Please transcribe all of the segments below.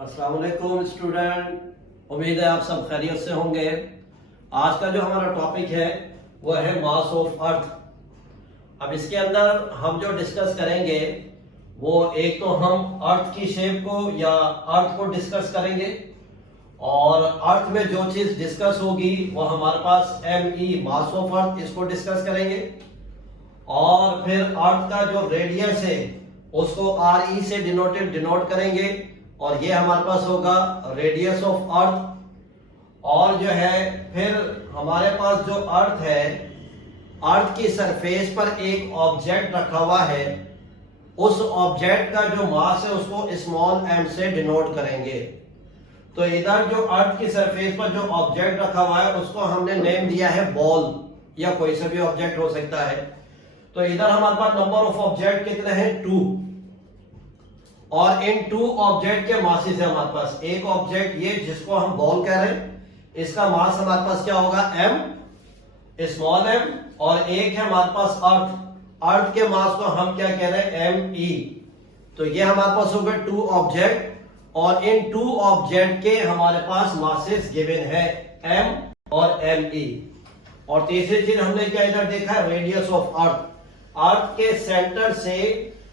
अस्सलाम वालेकुम स्टूडेंट, उम्मीद है आप सब खैरियत से होंगे। आज का जो हमारा टॉपिक है वो है मास ऑफ अर्थ। अब इसके अंदर हम जो डिस्कस करेंगे वो एक तो हम अर्थ की शेप को या अर्थ को डिस्कस करेंगे, और अर्थ में जो चीज डिस्कस होगी वो हमारे पास ME मास ऑफ अर्थ, इसको डिस्कस करेंगे। और फिर अर्थ का जो रेडियस है उसको RE से डिनोट करेंगे, और ये हमारे पास होगा रेडियस ऑफ अर्थ। और जो है फिर हमारे पास जो अर्थ है, अर्थ की सरफेस पर एक ऑब्जेक्ट रखा हुआ है, उस ऑब्जेक्ट का जो मास है उसको स्मॉल m से डिनोट करेंगे। तो इधर जो अर्थ की सरफेस पर जो ऑब्जेक्ट रखा हुआ है उसको हमने नेम दिया है बॉल, या कोई सा भी ऑब्जेक्ट हो सकता है। तो इधर हमारे पास नंबर ऑफ ऑब्जेक्ट कितने हैं, 2, और इन 2 ऑब्जेक्ट के मासेस है हमारे पास। एक ऑब्जेक्ट ये जिसको हम बॉल कह रहे हैं, इसका मास हमारे पास क्या होगा, m, स्मॉल m, और एक है हमारे पास अर्थ। अर्थ के मास को हम क्या कह रहे हैं, ME। तो ये हमारे पास हो गए 2 ऑब्जेक्ट, और इन 2 ऑब्जेक्ट के हमारे पास मासेस गिवन है m और ME। और तीसरी चीज हमने क्या इधर देखा है, रेडियस ऑफ अर्थ। अर्थ के सेंटर से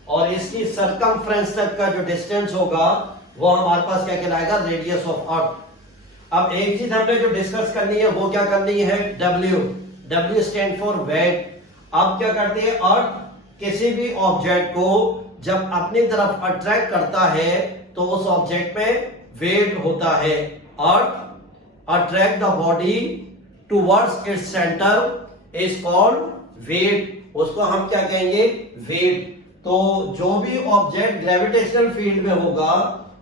और इसकी सरकमफ्रेंस तक का जो डिस्टेंस होगा वो हमारे पास क्या कहलाएगा, रेडियस ऑफ अर्थ। अब एक चीज हमने जो डिस्कस करनी है वो क्या करनी है, W स्टैंड फॉर वेट। अब क्या करती है अर्थ, किसी भी ऑब्जेक्ट को जब अपनी तरफ अट्रैक्ट करता है तो उस ऑब्जेक्ट पे वेट होता है। Earth attract the body towards its centre is called weight, उसको हम क्या कहेंगे, वेट। तो जो भी ऑब्जेक्ट ग्रेविटेशनल फील्ड में होगा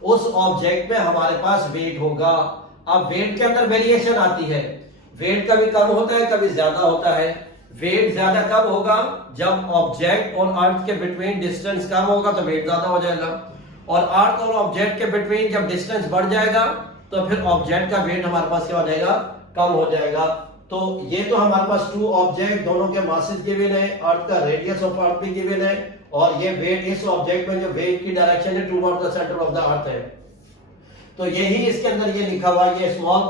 उस ऑब्जेक्ट में हमारे पास वेट होगा। अब वेट के अंदर वेरिएशन आती है, वेट कभी कम होता है कभी ज्यादा होता है। वेट ज्यादा कब होगा, जब ऑब्जेक्ट और अर्थ के बिटवीन डिस्टेंस कम होगा तो वेट ज्यादा हो जाएगा, और अर्थ और ऑब्जेक्ट के बिटवीन जब डिस्टेंस बढ़ जाएगा तो फिर ऑब्जेक्ट का वेट हमारे पास क्या हो जाएगा, कम हो जाएगा। तो ये तो हमारे पास 2 ऑब्जेक्ट, दोनों के मासेस गिवन है, अर्थ का रेडियस ऑफ अर्थ भी गिवन है, और ये वेट इस ऑब्जेक्ट में जो वेट की डायरेक्शन है toward the centre of the earth है। तो यही इसके अंदर ये लिखा हुआ है, ये स्मॉल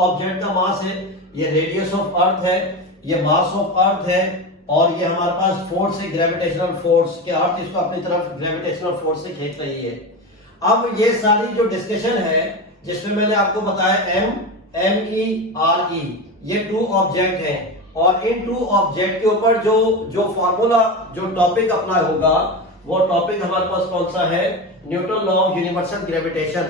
ऑब्जेक्ट का मास है, ये रेडियस ऑफ अर्थ है, ये मास ऑफ अर्थ है, और ये हमारे पास फोर्स है, ग्रेविटेशनल फोर्स, के अर्थ इसको अपनी तरफ ग्रेविटेशनल फोर्स से खींच रही है। अब ये सारी जो डिस्कशन है जिसमें मैंने आपको बताया ME RE, ये 2 ऑब्जेक्ट हैं, और इन 2 ऑब्जेक्ट के ऊपर जो फॉर्मूला, जो टॉपिक अप्लाई होगा वो टॉपिक हमारे पास कौन सा है, Newton law of universal gravitation.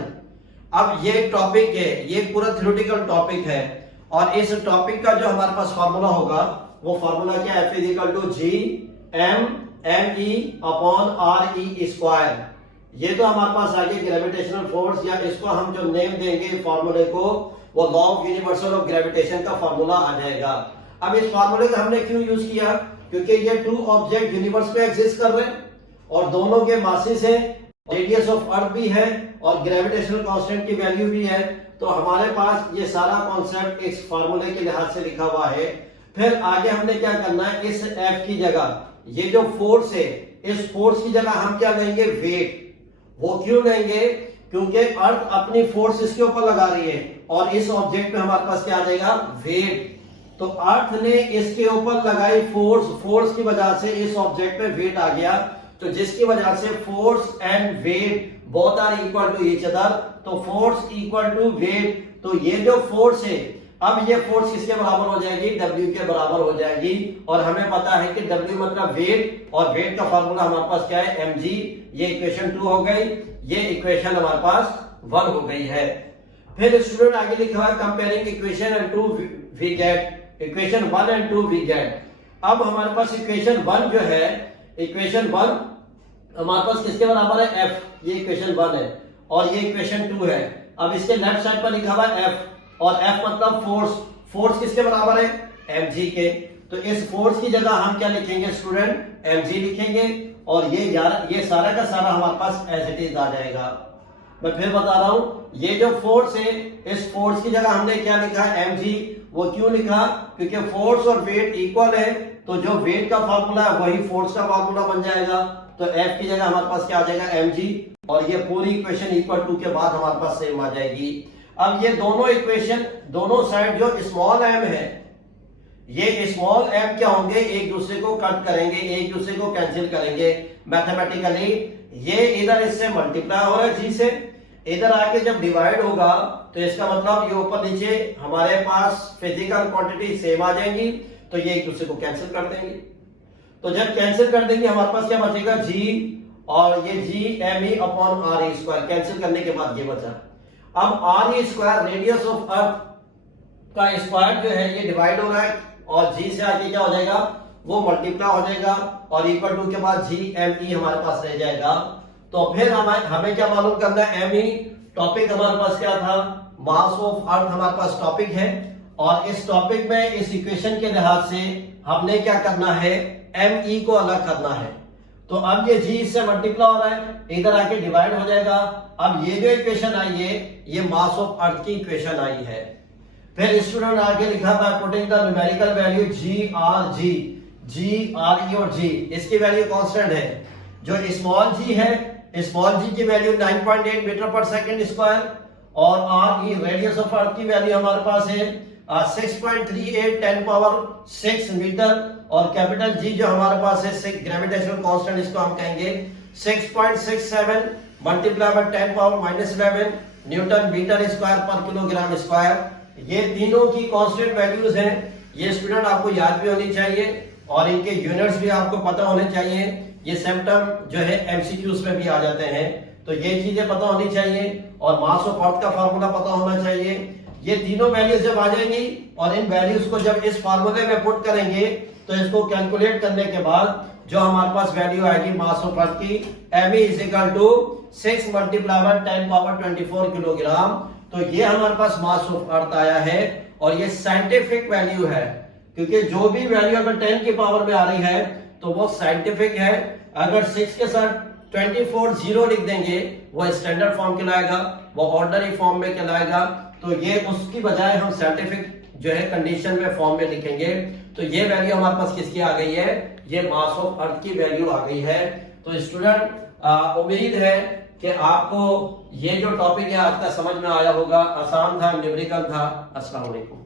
अब ये टॉपिक है, ये पूरा थ्योरेटिकल टॉपिक है, और इस टॉपिक का जो हमारे पास फॉर्मूला होगा वो फॉर्मूला क्या है, F=G(m)(ME)/RE²। ये तो हमारे पास आगे ग्रेविटेशनल फोर्स, या इसको हम जो नेम देंगे फॉर्मूले को, वो law of universal of gravitation का फॉर्मूला आ जाएगा। अब इस फॉर्मूले का हमने क्यों यूज किया, क्योंकि ये 2 ऑब्जेक्ट यूनिवर्स में एग्जिस्ट कर रहे हैं और दोनों के मासेस हैं, रेडियस ऑफ अर्थ भी है और ग्रेविटेशनल कांस्टेंट की वैल्यू भी है। तो हमारे पास ये सारा कॉन्सेप्ट इस फॉर्मूले के लिहाज से लिखा हुआ है। फिर आगे हमने क्या करना है, इस F की जगह ये जो फोर्स है, इस फोर्स की जगह हम क्या लेंगे, वेट। वो क्यों लेंगे, क्योंकि अर्थ अपनी फोर्स इसके ऊपर लगा रही है, और इस ऑब्जेक्ट में हमारे पास क्या आ जाएगा, वेट। तो अर्थ ने इसके ऊपर लगाई फोर्स की वजह से इस ऑब्जेक्ट में वेट आ गया, तो जिसकी वजह से force and weight both are equal to each other. तो फोर्स इक्वल टू वेट, तो ये जो फोर्स है, अब ये फोर्स किसके बराबर हो जाएगी, W के बराबर हो जाएगी। और हमें पता है कि W मतलब वेट, और वेट का फॉर्मूला हमारे पास क्या है, mg। ये इक्वेशन 2 हो गई, ये इक्वेशन हमारे पास 1 हो गई है। फिर स्टूडेंट आगे लिखा है comparing equation and 2 we get, equation 1 and 2 we get. अब हमारे पास इक्वेशन 1 जो है, इक्वेशन 1 हमारे पास किसके बराबर है, F। ये इक्वेशन 1 है, और ये इक्वेशन 2 है। अब इसके लेफ्ट साइड पर लिखा हुआ है F, और F मतलब फोर्स किसके बराबर है, mg के। तो इस फोर्स की जगह हम क्या लिखेंगे स्टूडेंट, mg लिखेंगे, और ये सारा का सारा हमारे पास एज इट इज आ जाएगा। मैं फिर बता रहा हूं, ये जो फोर्स है, इस फोर्स की जगह हमने क्या लिखा है, mg। वो क्यों लिखा, क्योंकि फोर्स और वेट इक्वल है, तो जो वेट का फॉर्मूला है वही फोर्स का फॉर्मूला बन जाएगा। तो F की जगह हमारे पास क्या आ जाएगा, mg। और ये पूरी इक्वेशन इक्वल टू के बाद हमारे पास सेम आ जाएगी। अब ये दोनों इक्वेशन दोनों साइड जो स्मॉल एम है, ये स्मॉल एम क्या होंगे, एक दूसरे को कट करेंगे, एक दूसरे को कैंसिल करेंगे मैथमेटिकली। ये इधर इससे मल्टीप्लाई हो रहा है जी से, इधर आके जब डिवाइड होगा तो इसका मतलब ये ऊपर नीचे हमारे पास फिजिकल क्वांटिटी सेम आ जाएंगी, तो ये एक दूसरे को कैंसिल कर देंगे। तो जब कैंसिल कर देंगे हमारे पास क्या बचेगा, जी और ये G M E upon R E square, cancel करने के बाद ये बचा। अब R E square radius of earth का स्क्वायर जो है ये डिवाइड हो रहा है और जी से आगे क्या हो जाएगा, वो मल्टीप्लाई हो जाएगा और इक्वल टू के बाद जी एम ई हमारे पास रह जाएगा। तो फिर हमें क्या मालूम करना है, एम ई टॉपिक हमारे पास क्या था, मास ऑफ अर्थ हमारे पास टॉपिक है, और इस टॉपिक में इस इक्वेशन के लिहाज से हमने क्या करना है, एम ई को अलग करना है। तो अब ये जी इससे मल्टीप्लाई हो रहा है, इधर आके डिवाइड हो जाएगा। अब ये जो इक्वेशन आई है ये मास ऑफ अर्थ की इक्वेशन आई है। फिर स्टूडेंट आगे लिखा by putting the numerical value G R E और जी, इसकी वैल्यू कांस्टेंट है। जो स्मॉल जी है, स्मॉल जी की वैल्यू 9.8 मीटर पर सेकंड स्क्वायर, और R E radius of earth की वैल्यू हमारे पास है 6.38 10⁻6 मीटर, और कैपिटल जी जो हमारे पास है ग्रेविटेशनल कांस्टेंट, इसको हम कहेंगे 6.67 multiply by 10⁻11 newton metre square पर किलोग्राम स्क्वायर। ये तीनों की कांस्टेंट वैल्यूज हैं। ये स्टूडेंट आपको याद भी होनी चाहिए और इनके यूनिट्स भी आपको पता होने चाहिए। ये सिम्टम जो है एमसीक्यूज में भी आ जाते हैं, तो ये चीजें पता होनी चाहिए और मास ऑफ अर्थ का फार्मूला पता होना चाहिए। ये तीनों वैल्यूज जब आ जाएंगी और इन वैल्यूज को जब इस फार्मूले में पुट करेंगे तो इसको कैलकुलेट करने के बाद जो हमारे पास वैल्यू आएगी मास ऑफ अर्थ की, M is equal to 6 multiply by 10⁻24 kilogram. तो ये हमारे पास मास ऑफ अर्थ आया है और ये साइंटिफिक वैल्यू है, क्योंकि जो भी वैल्यू अगर 10 की पावर में आ रही है तो वो साइंटिफिक है। अगर 6 के साथ 24 0 लिख देंगे वो स्टैंडर्ड फॉर्म कहलाएगा, वो ऑर्डिनरी फॉर्म में कहलाएगा। तो ये उसकी बजाय हम साइंटिफिक जो है कंडीशन में फॉर्म में लिखेंगे। तो ये वैल्यू हमारे पास किसकी आ गई है, ये मास ऑफ अर्थ की वैल्यू आ गई है। तो स्टूडेंट उम्मीद है कि आपको ये जो टॉपिक है आज का समझ में आया होगा, आसान था, न्यूमेरिकल था। अस्सलाम वालेकुम।